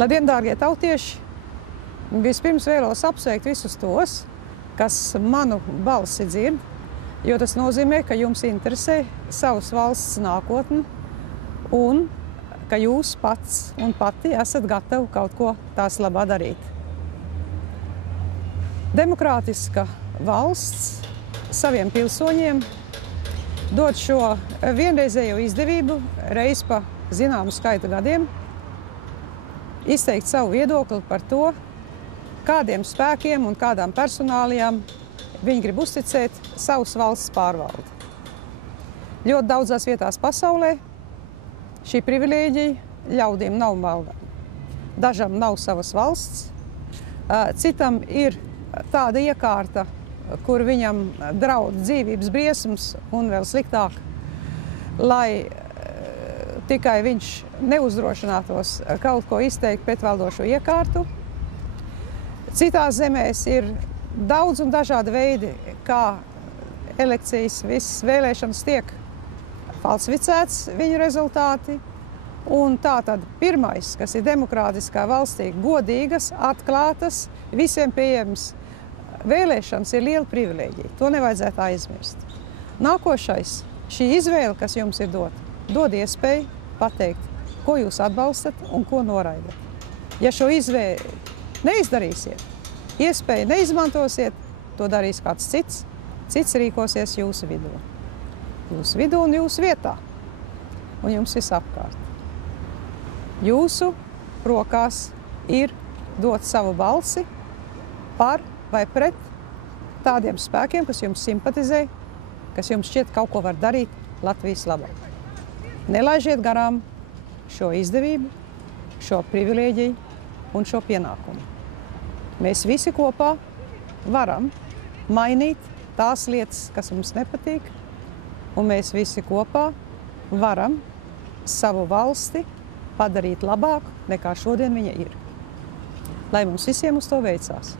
Labdien, dārgie tautieši! Vispirms vēlos apsveikt visus tos, kas manu balsi dzird, jo tas nozīmē, ka jums interesē savas valsts nākotne un ka jūs pats un pati esat gatavi kaut ko tās labā darīt. Demokrātiska valsts saviem pilsoņiem dod šo vienreizējo izdevību reiz pa zināmu skaitu gadiem izteikt savu viedokli par to, kādiem spēkiem un kādām personālijām viņi grib uzticēt savas valsts pārvaldi. Ļoti daudzās vietās pasaulē šī privilēģija ļaudīm nav valdāma. Dažam nav savas valsts, citam ir tāda iekārta, kur viņam draud dzīvības briesmas un vēl sliktāk, lai tikai viņš neuzdrošinātos kaut ko izteikt pret valdošo iekārtu. Citās zemēs ir daudz un dažādi veidi, kā elekcijas, visas vēlēšanas tiek falsificēts viņu rezultāti. Un tātad pirmais, kas ir demokrātiskā valstī, godīgas, atklātas, visiem pieejams vēlēšanas ir liela privilēģija. To nevajadzētu aizmirst. Nākošais, šī izvēle, kas jums ir dod iespēju pateikt, ko jūs atbalstat un ko noraidat. Ja šo izvēli neizdarīsiet, iespēju neizmantosiet, to darīs kāds cits rīkosies jūsu vidū. Jūsu vidū un jūsu vietā. Un jums visapkārt. Jūsu rokās ir dot savu balsi par vai pret tādiem spēkiem, kas jums simpatizē, kas jums šķiet kaut ko var darīt Latvijas labā. Nelaižiet garām šo izdevību, šo privilēģiju un šo pienākumu. Mēs visi kopā varam mainīt tās lietas, kas mums nepatīk, un mēs visi kopā varam savu valsti padarīt labāku, nekā šodien viņa ir. Lai mums visiem uz to veicās!